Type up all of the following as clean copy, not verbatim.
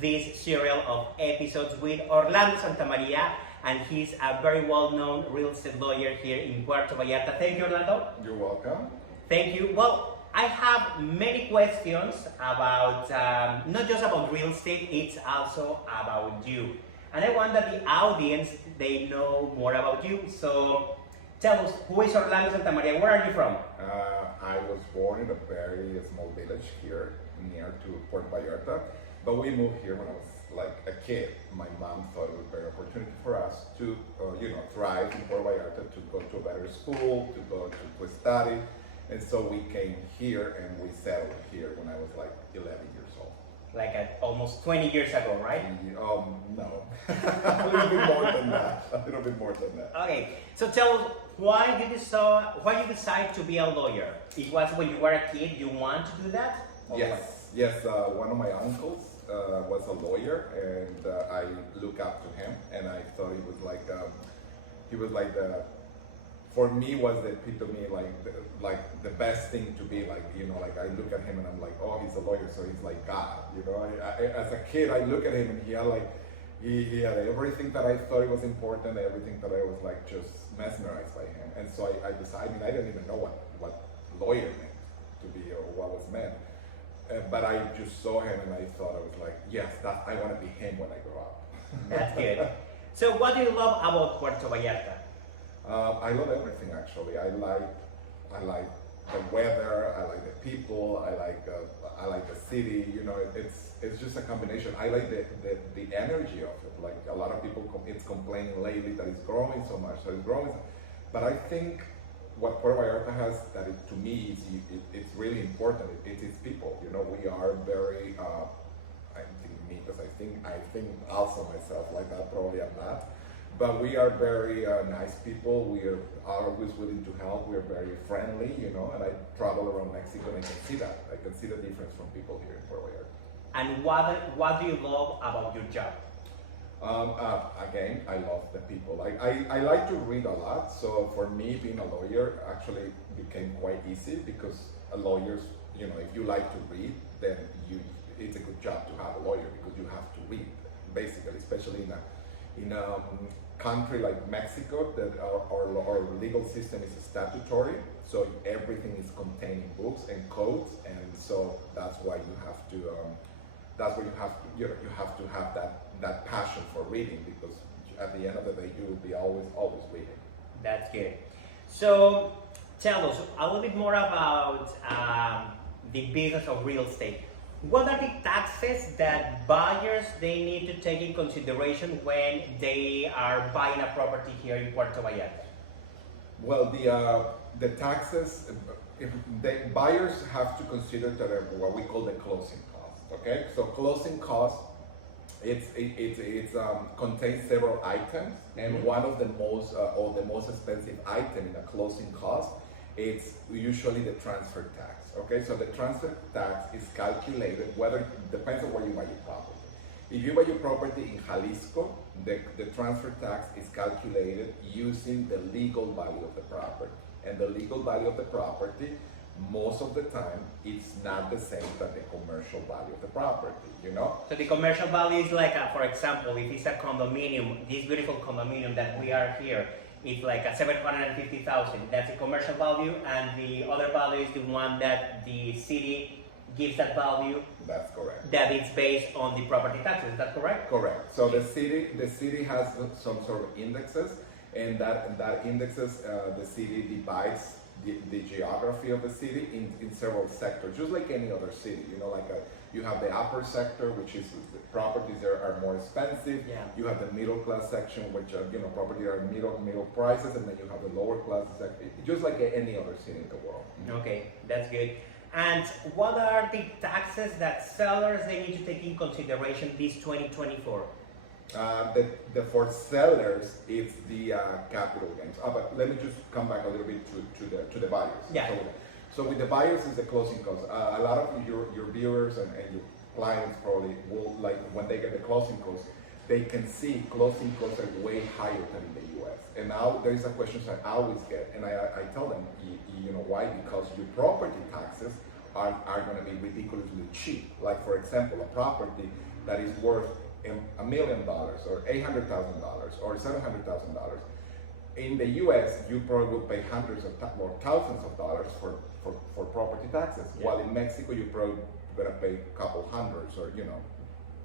this serial of episodes with Orlando Santamaria, and he's a very well-known real estate lawyer here in Puerto Vallarta. Thank you, Orlando. You're welcome. Thank you. Well, I have many questions about, not just about real estate, it's also about you. And I want that the audience, they know more about you. So tell us, who is Orlando Santamaria? Where are you from? I was born in a very small village here near to Puerto Vallarta, but we moved here when I was like a kid. My mom thought it was a great opportunity for us to, thrive in Puerto Vallarta, to go to a better school, to go to study. And so we came here and we settled here when I was like 11 years old. Like almost 20 years ago, right? No, a little bit more than that. A little bit more than that. Okay, so tell us why you decide to be a lawyer. It was when you were a kid, you want to do that? Yes. One of my uncles was a lawyer, and I look up to him, and I thought he was like the. For me, was the epitome, like the best thing to be like. I look at him and I'm like, oh, he's a lawyer, so he's like God. As a kid, I look at him and he had everything that I thought it was important, everything that I was like just mesmerized by him. And so I decided, I didn't even know what lawyer meant to be or what was meant. But I just saw him and I thought, I was like, yes, I want to be him when I grow up. That's good. So what do you love about Puerto Vallarta? I love everything actually. I like the weather. I like the people. I like the city. It's just a combination. I like the energy of it. Like a lot of people, it's complaining lately that it's growing so much. But I think what Puerto Vallarta has to me it's really important. It's its people. We are very. I think me because I think also myself like that. Probably I'm not. But we are very nice people. We are always willing to help. We are very friendly, and I travel around Mexico and I can see that. I can see the difference from people here in Puerto Vallarta. And what do you love about your job? Again, I love the people. I like to read a lot. So for me, being a lawyer actually became quite easy because lawyers, if you like to read, then it's a good job to have a lawyer because you have to read, basically, especially in a country like Mexico, that our legal system is statutory, so everything is contained in books and codes, and so that's why you have to have that passion for reading, because at the end of the day you will be always reading. That's good. So tell us a little bit more about the business of real estate. What are the taxes that buyers they need to take in consideration when they are buying a property here in Puerto Vallarta? Well, the taxes, buyers have to consider what we call the closing cost. Okay, so closing cost, it contains several items, and one of the most expensive item in a closing cost, it's usually the transfer tax. Okay, so the transfer tax is calculated, depends on where you buy your property. If you buy your property in Jalisco, the transfer tax is calculated using the legal value of the property. And the legal value of the property, most of the time, it's not the same as the commercial value of the property, So the commercial value is like, for example, if it's a condominium, this beautiful condominium that we are here, it's like a 750,000. That's the commercial value, and the other value is the one that the city gives that value. That's correct. That it's based on the property taxes. Is that correct? Correct. So the city has some sort of indexes, and that indexes the city divides the geography of the city in several sectors, just like any other city. You have the upper sector, which is the properties there are more expensive. Yeah. You have the middle class section, which properties are middle prices, and then you have the lower class section, just like any other city in the world. Okay, that's good. And what are the taxes that sellers they need to take in consideration this 2024? For sellers, it's the capital gains. But let me just come back a little bit to the buyers. Yeah. So with the buyers is the closing cost. A lot of your viewers and your clients probably will, like, when they get the closing costs, they can see closing costs are way higher than in the US. And now there is a question I always get, and I tell them, you know why? Because your property taxes are going to be ridiculously cheap. Like, for example, a property that is worth $1 million or $800,000 or $700,000. In the US, you probably would pay hundreds of or thousands of dollars for property taxes, while in Mexico, you're probably gonna pay a couple hundreds or,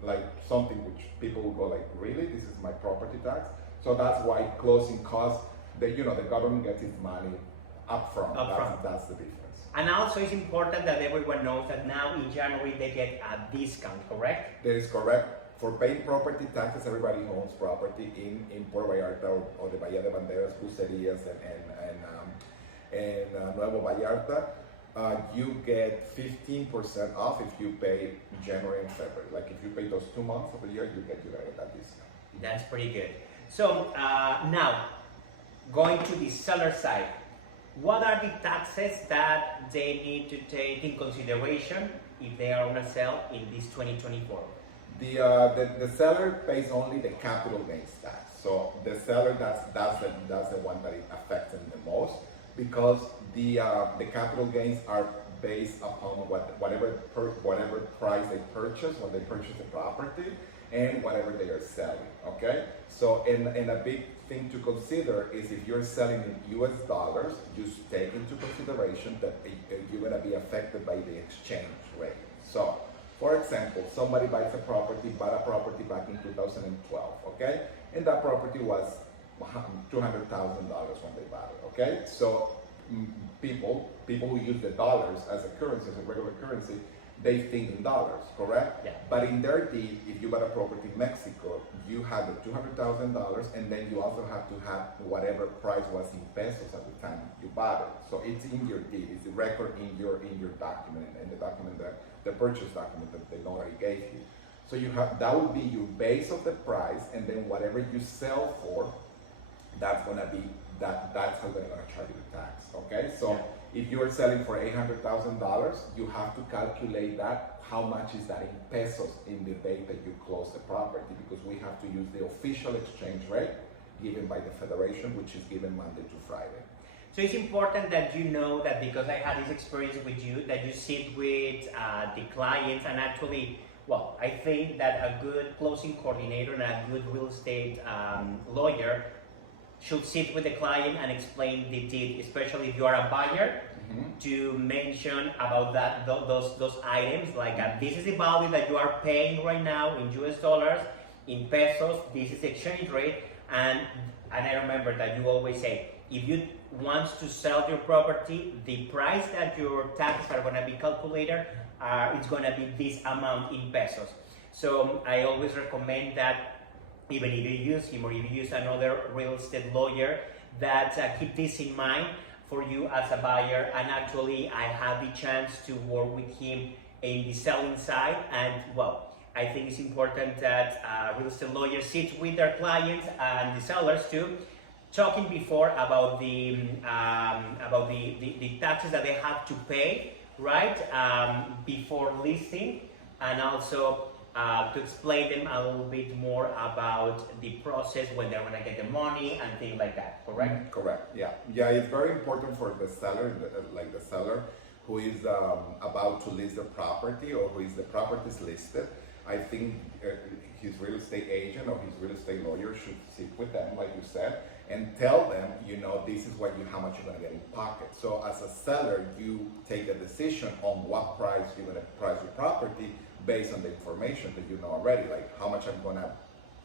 like something which people will go like, really, this is my property tax? So that's why closing costs, the government gets its money upfront. That's the difference. And also it's important that everyone knows that now in January they get a discount, correct? That is correct. For paying property taxes, everybody who owns property in Puerto Vallarta or the Bahía de Banderas, Crucerías, and Nuevo Vallarta, you get 15% off if you pay January and February. Like if you pay those 2 months of the year, you get that discount. That's pretty good. So now, going to the seller side, what are the taxes that they need to take in consideration if they are on a sale in this 2024? The seller pays only the capital gains tax. So the seller, that's the one that it affects them the most, because the capital gains are based upon whatever price they purchase when they purchase the property and whatever they are selling. Okay, so and a big thing to consider is if you're selling in US dollars, just take into consideration that you're going to be affected by the exchange rate. So for example, somebody bought a property back in 2012, okay? And that property was $200,000 when they bought it, okay? So people who use the dollars as a currency, as a regular currency, they think in dollars, correct? Yeah. But in their deed, if you bought a property in Mexico, you have the $200,000, and then you also have to have whatever price was in pesos at the time you bought it. So it's in your deed, it's the record in your document, and the document the purchase document that they already gave you. So that would be your base of the price, and then whatever you sell for, that's gonna be that's how they're gonna charge you the tax. Okay, so if you are selling for $800,000, you have to calculate that. How much is that in pesos in the date that you close the property? Because we have to use the official exchange rate given by the federation, which is given Monday to Friday. So it's important that you know that, because I had this experience with you, that you sit with the clients, and actually, well, I think that a good closing coordinator and a good real estate lawyer should sit with the client and explain the deed, especially if you are a buyer, to mention about those items, like this is the value that you are paying right now in US dollars, in pesos, this is the exchange rate, and I remember that you always say, if you want to sell your property, the price that your taxes are going to be calculated, it's going to be this amount in pesos. So I always recommend that, even if you use him or if you use another real estate lawyer, that keep this in mind for you as a buyer. And actually, I had the chance to work with him in the selling side, and well, I think it's important that real estate lawyers sit with their clients and the sellers too, talking before about the taxes that they have to pay, right, before listing, and also to explain them a little bit more about the process when they're gonna get the money and things like that. Correct? Correct. Yeah. It's very important for the seller, like the seller who is about to list the property, or who is the property is listed. I think his real estate agent or his real estate lawyer should sit with them, like you said, and tell them, this is how much you're gonna get in pocket. So as a seller, you take a decision on what price you're gonna price your property based on the information that you know already, like how much I'm gonna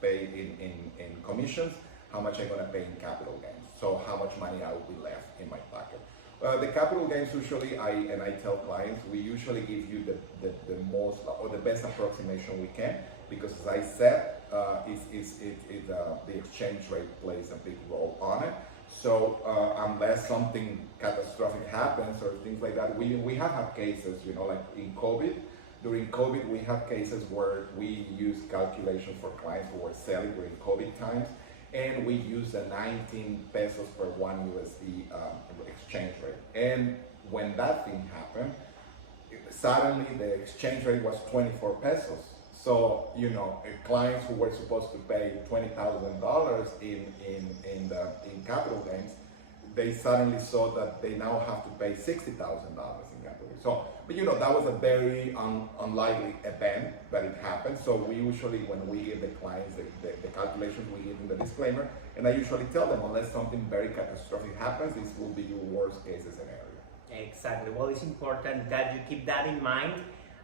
pay in commissions, how much I'm gonna pay in capital gains. So how much money I will be left in my pocket. The capital gains, usually, I tell clients, we usually give you the most or the best approximation we can, because as I said, the exchange rate plays a big role on it. So unless something catastrophic happens or things like that, we have had cases, like in COVID. During COVID, we have cases where we use calculations for clients who were selling during COVID times, and we use the 19 pesos per 1 USD exchange rate. And when that thing happened, suddenly the exchange rate was 24 pesos. So, clients who were supposed to pay $20,000 in capital gains, they suddenly saw that they now have to pay $60,000 in capital. So, but that was a very unlikely event that it happened. So we usually, when we give the clients the calculations, we give them the disclaimer, and I usually tell them, unless something very catastrophic happens, this will be your worst case scenario. Exactly. Well, it's important that you keep that in mind.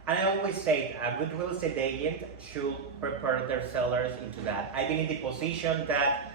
And I always say a good real estate agent should prepare their sellers into that. I've been in the position that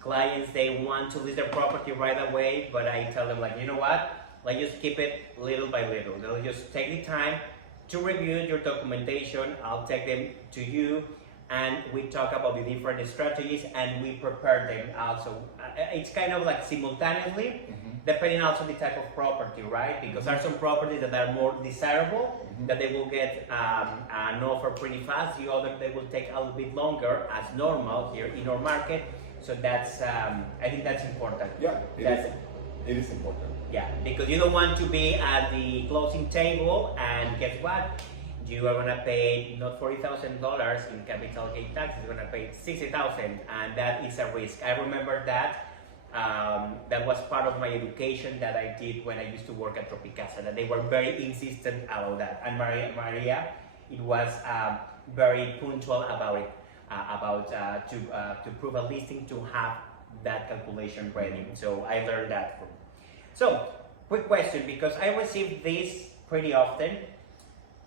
clients, they want to list their property right away, but I tell them, like, you know what? Like, just keep it little by little. They'll just take the time to review your documentation. I'll take them to you, and we talk about the different strategies, and we prepare them also. It's kind of like simultaneously, depending also the type of property, right? Because there are some properties that are more desirable, that they will get an offer pretty fast. The other, they will take a little bit longer, as normal here in our market. So that's, I think that's important. Yeah, it is important. Yeah, because you don't want to be at the closing table and guess what? You are gonna pay not $40,000 in capital gain taxes. You're gonna pay $60,000, and that is a risk. I remember that. That was part of my education that I did when I used to work at Tropicasa. That they were very insistent about that, and Maria, it was very punctual about it. To prove a listing, to have that calculation ready. So I learned that. So, quick question, because I receive this pretty often.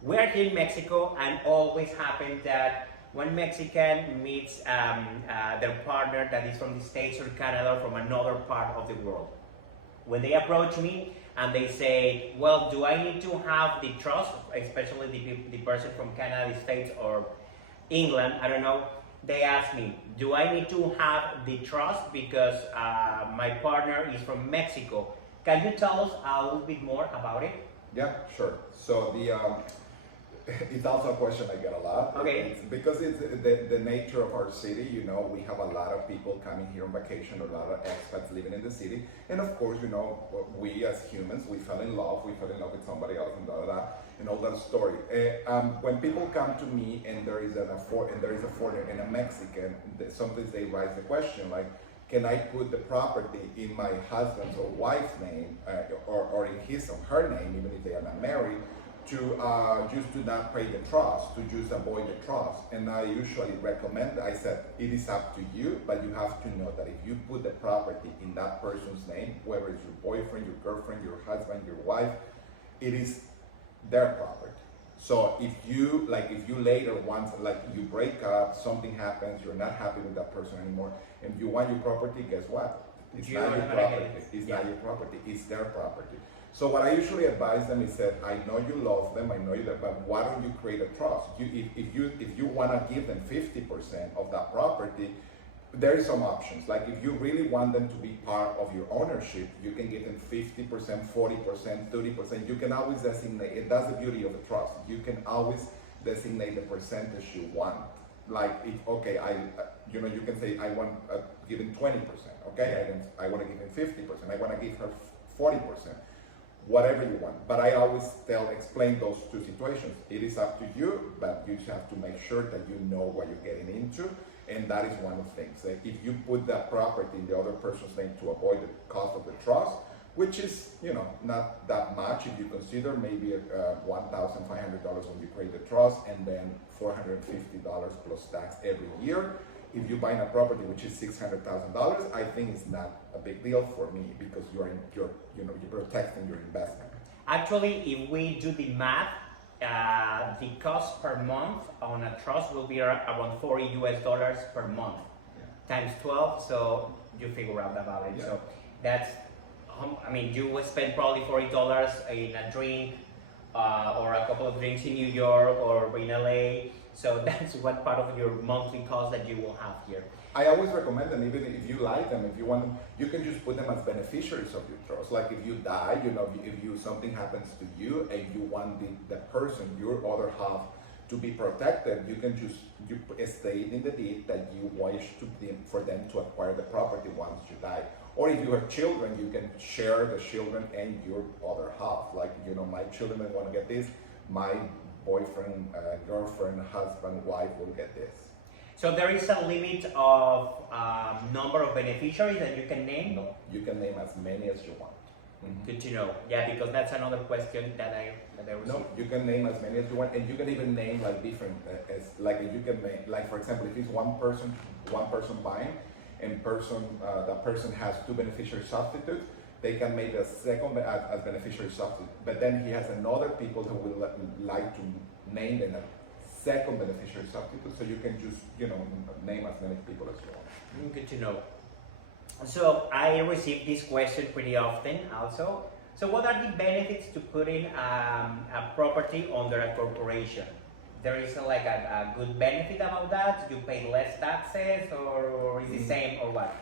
We are here in Mexico, and always happens that when Mexican meets their partner that is from the States or Canada or from another part of the world, when they approach me and they say, well, do I need to have the trust, especially the person from Canada, the States, or England, I don't know, they ask me, do I need to have the trust because my partner is from Mexico? Can you tell us a little bit more about it? Yeah, sure. So it's also a question I get a lot. Okay. It's because it's the nature of our city, we have a lot of people coming here on vacation, a lot of expats living in the city. And of course, we as humans, we fell in love with somebody else and and all that story. When people come to me and there is a foreigner and a Mexican, sometimes they raise the question like, can I put the property in my husband's or wife's name, or in his or her name, even if they are not married, to just to not pay the trust, to just avoid the trust? And I usually recommend, I said, it is up to you, but you have to know that if you put the property in that person's name, whether it's your boyfriend, your girlfriend, your husband, your wife, it is their property. So if you later once, like you break up, something happens, you're not happy with that person anymore, and you want your property, guess what? It's not your property. It's not your property. It's their property. So what I usually advise them is that I know you love them, I know you that, but why don't you create a trust? If you want to give them 50% of that property, there is some options. Like if you really want them to be part of your ownership, you can give them 50%, 40%, 30%. You can always designate. That's the beauty of a trust. You can always designate the percentage you want. Like if you can say I want give him 20%. Okay, I want to give him 50%. I want to give her 40%. Whatever you want. But I always explain those two situations. It is up to you, but you just have to make sure that you know what you're getting into. And that is one of the things. Like if you put that property in the other person's name to avoid the cost of the trust, which is, not that much if you consider maybe $1,500 when you create the trust, and then $450 plus tax every year. If you buy a property which is $600,000, I think it's not a big deal for me because you're protecting your investment. Actually, if we do the math, the cost per month on a trust will be around $40 per month, times 12. So you figure out about it. Yeah. So that's, you will spend probably $40 in a drink or a couple of drinks in New York or in LA. So that's what part of your monthly cost that you will have here. I always recommend them, even if you like them, if you want them, you can just put them as beneficiaries of your trust. Like if you die, if something happens to you and you want the person, your other half, to be protected, you can just state in the deed that you wish for them to acquire the property once you die. Or if you have children, you can share the children and your other half. Like, my children want to get this, my boyfriend, girlfriend, husband, wife will get this. So there is a limit of number of beneficiaries that you can name? No, you can name as many as you want. Mm-hmm. Good to know. Yeah, because that's another question that I received. No, you can name as many as you want, and you can even name like different, like you can make, like for example, if it's one person buying, and that person has two beneficiary substitutes, they can make a second as beneficiary substitute. But then he has another people who will like to name them a second beneficiary substitute, so you can just name as many people as you want. Good to know. So I receive this question pretty often also. So what are the benefits to putting a property under a corporation? There is like a good benefit about that? You pay less taxes, or is it the same, or what?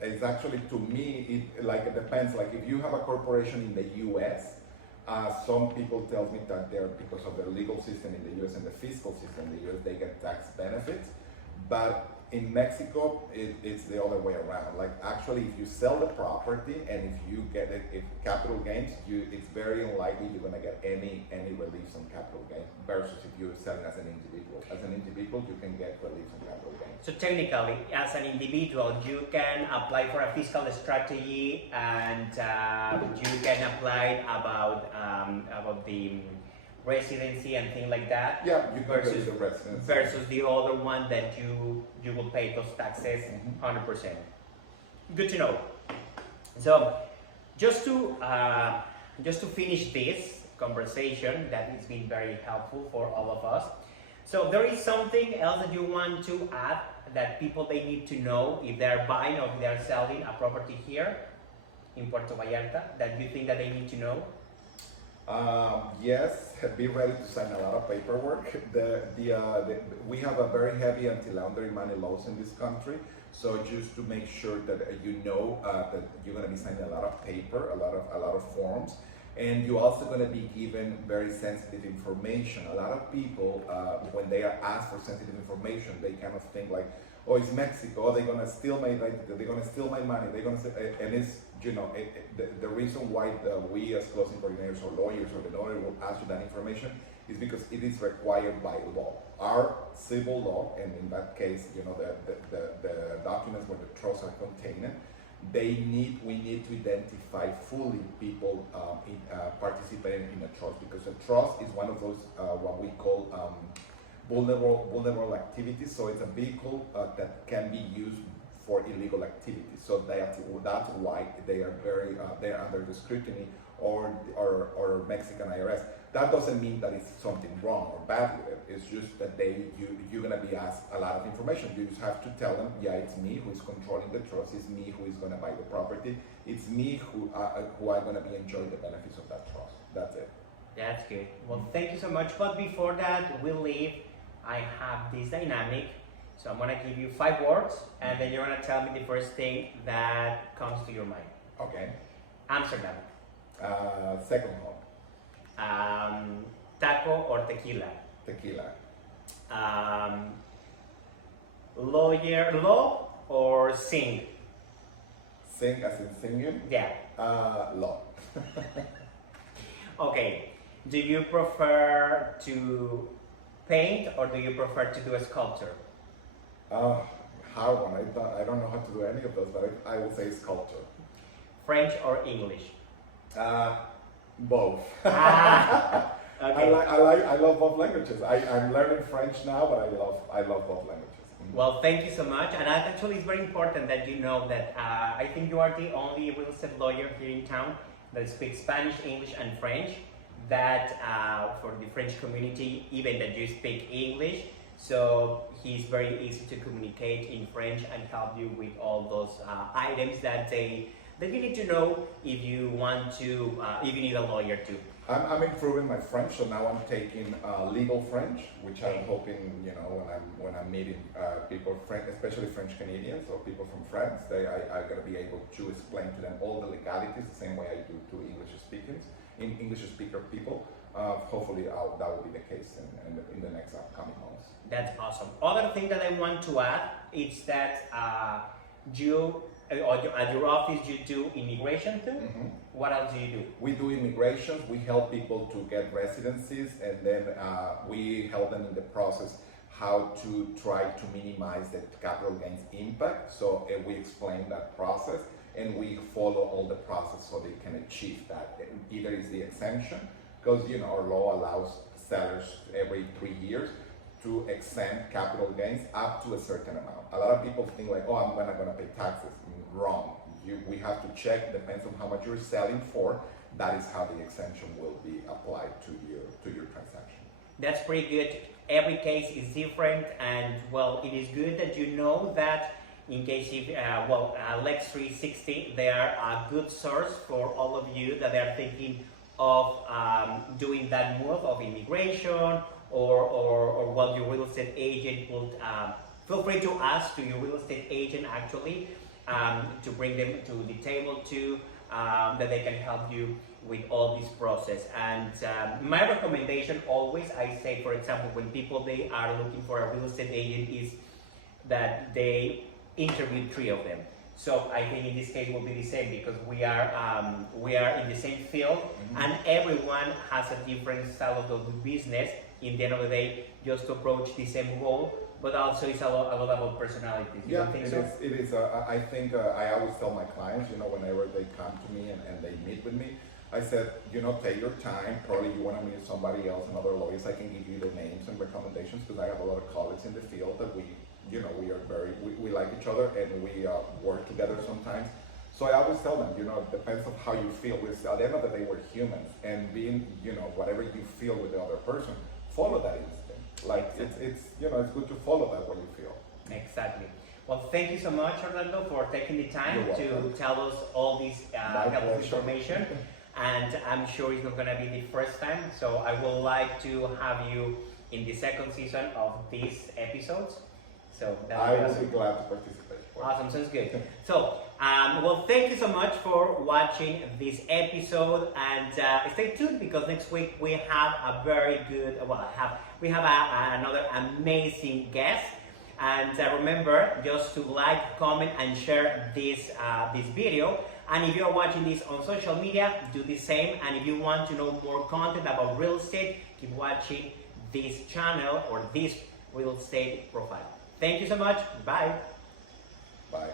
It's actually, to me, it depends. Like if you have a corporation in the US, some people tell me that because of the legal system in the US and the fiscal system in the US, they get tax benefits. But in Mexico, it's the other way around. Like actually, if you sell the property and if you get if capital gains, it's very unlikely you're gonna get any relief on capital gains versus if you're selling as an individual. As an individual, you can get relief on capital gains. So technically, as an individual, you can apply for a fiscal strategy, and you can apply about the residency and things like that. Yeah, you can versus the residency. Versus the other one that you will pay those taxes 100%. Good to know. So just to finish this conversation, that has been very helpful for all of us. So there is something else that you want to add that people they need to know if they're buying or if they're selling a property here in Puerto Vallarta that you think that they need to know? Yes, be ready to sign a lot of paperwork. We have a very heavy anti-laundering money laws in this country. So just to make sure that that you're going to be signing a lot of paper, a lot of forms, and you're also going to be given very sensitive information. A lot of people, when they are asked for sensitive information, they kind of think like, oh, it's Mexico. Oh, they're going to steal my money. They're going to and it's the reason why we as closing coordinators or lawyers or the lawyer will ask you that information is because it is required by law. Our civil law, and in that case, the documents where the trusts are contained, we need to identify fully people participating in a trust, because a trust is one of those what we call vulnerable activities. So it's a vehicle that can be used for illegal activities. So that's why they are they're under the scrutiny or Mexican IRS. That doesn't mean that it's something wrong or bad with it. It's just that you're gonna be asked a lot of information. You just have to tell them, yeah, it's me who is controlling the trust. It's me who is gonna buy the property. It's me who are gonna be enjoying the benefits of that trust. That's it. That's good. Well, thank you so much. But before that, we leave. I have this dynamic. So I'm gonna give you 5 words, and then you're gonna tell me the first thing that comes to your mind. Okay. Amsterdam. Second home. Taco or tequila? Tequila. Law or sing? Sing as in singing? Yeah. Law. Okay. Do you prefer to paint or do you prefer to do a sculpture? Hard one. I don't know how to do any of those, but I will say sculpture. French or English? Both. Okay. I love both languages. I'm learning French now, but I love both languages. Mm-hmm. Well, thank you so much. And actually, it's very important that you know that I think you are the only real estate lawyer here in town that speaks Spanish, English, and French. That for the French community, even that you speak English. So he's very easy to communicate in French and help you with all those items that you need to know if you want to, if you need a lawyer too. I'm improving my French, so now I'm taking legal French, which I'm hoping, when I'm meeting people, especially French Canadians or people from France, I'm gonna be able to explain to them all the legalities the same way I do to English speaker people. Hopefully that will be the case in the next upcoming months. That's awesome. Other thing that I want to add is that at your office you do immigration too? Mm-hmm. What else do you do? We do immigrations. We help people to get residencies, and then we help them in the process how to try to minimize the capital gains impact. So we explain that process and we follow all the process so they can achieve that. Either is the exemption, because our law allows sellers every 3 years to exempt capital gains up to a certain amount. A lot of people think like, oh, I'm not gonna pay taxes. Wrong. We have to check, depends on how much you're selling for. That is how the exemption will be applied to your transaction. That's pretty good. Every case is different, and well, it is good that you know that in case if Lex 360, they are a good source for all of you that are thinking of doing that move of immigration, or well, your real estate agent will feel free to ask to your real estate agent actually to bring them to the table too, that they can help you with all this process. And my recommendation always, I say, for example, when people they are looking for a real estate agent, is that they interview 3 of them. So I think in this case will be the same, because we are in the same field, and everyone has a different style of doing business. In the end of the day, just to approach the same goal, but also it's a lot about personalities. You don't think so? It is. I think I always tell my clients, whenever they come to me and they meet with me, I said, take your time. Probably you want to meet somebody else, another lawyers. I can give you the names and recommendations, because I have a lot of colleagues in the field that we are we like each other, and we work together sometimes. So I always tell them, it depends on how you feel. At the end of the day, we're humans, and being, whatever you feel with the other person, follow that instinct. Like it's good to follow that what you feel. Exactly. Well, thank you so much, Orlando, for taking the time to tell us all this helpful information. And I'm sure it's not going to be the first time. So I would like to have you in the second season of these episodes. So I will be glad to participate. Awesome, sounds good. So, well, thank you so much for watching this episode, and stay tuned, because next week we have a very good, another amazing guest. And remember just to like, comment, and share this video. And if you are watching this on social media, do the same. And if you want to know more content about real estate, keep watching this channel or this real estate profile. Thank you so much. Bye. Bye.